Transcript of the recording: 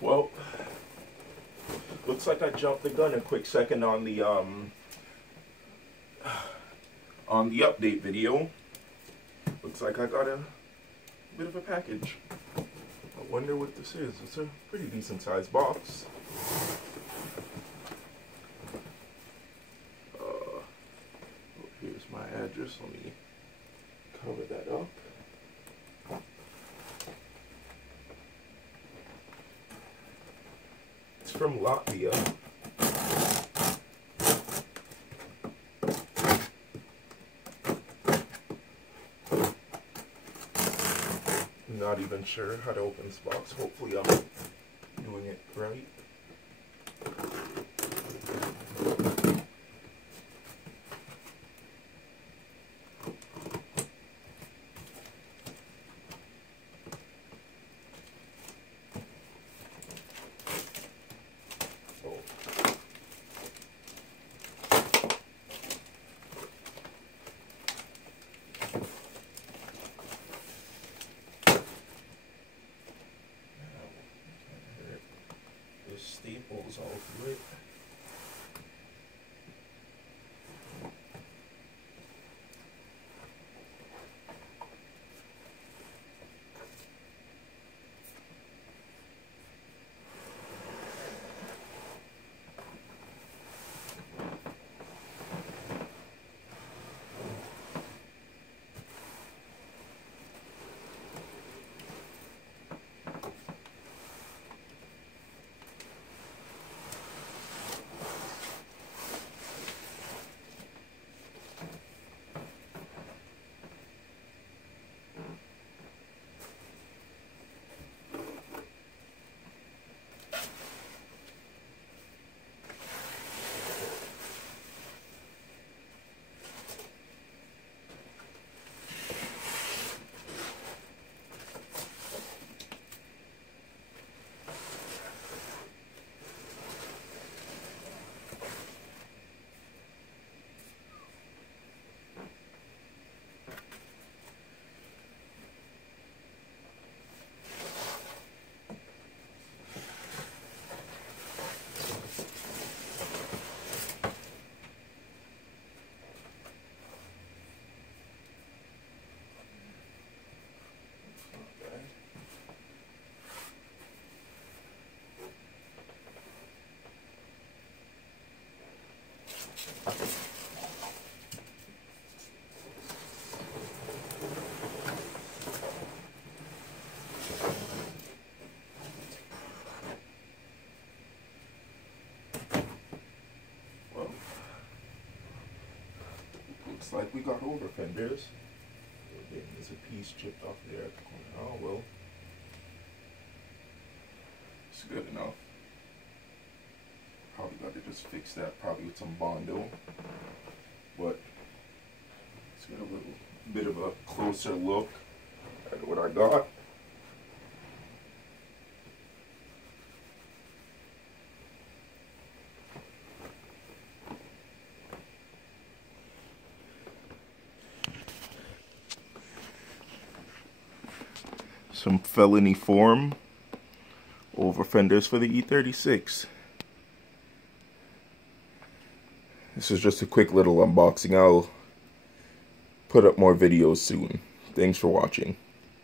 Well, looks like I jumped the gun a quick second on the update video. Looks like I got a bit of a package. I wonder what this is. It's a pretty decent sized box. Here's my address. Let me cover that up. It's from Latvia. I'm not even sure how to open this box. Hopefully I'm doing it right. Staples all through it. Looks like we got Overfenders. There's a piece chipped off there at the corner. Oh well. It's good enough. Probably got to just fix that, probably with some Bondo. But let's get a little bit of a closer look at what I got. Some Felony form, Overfenders for the e36. This is just a quick little unboxing. I'll put up more videos soon. Thanks for watching.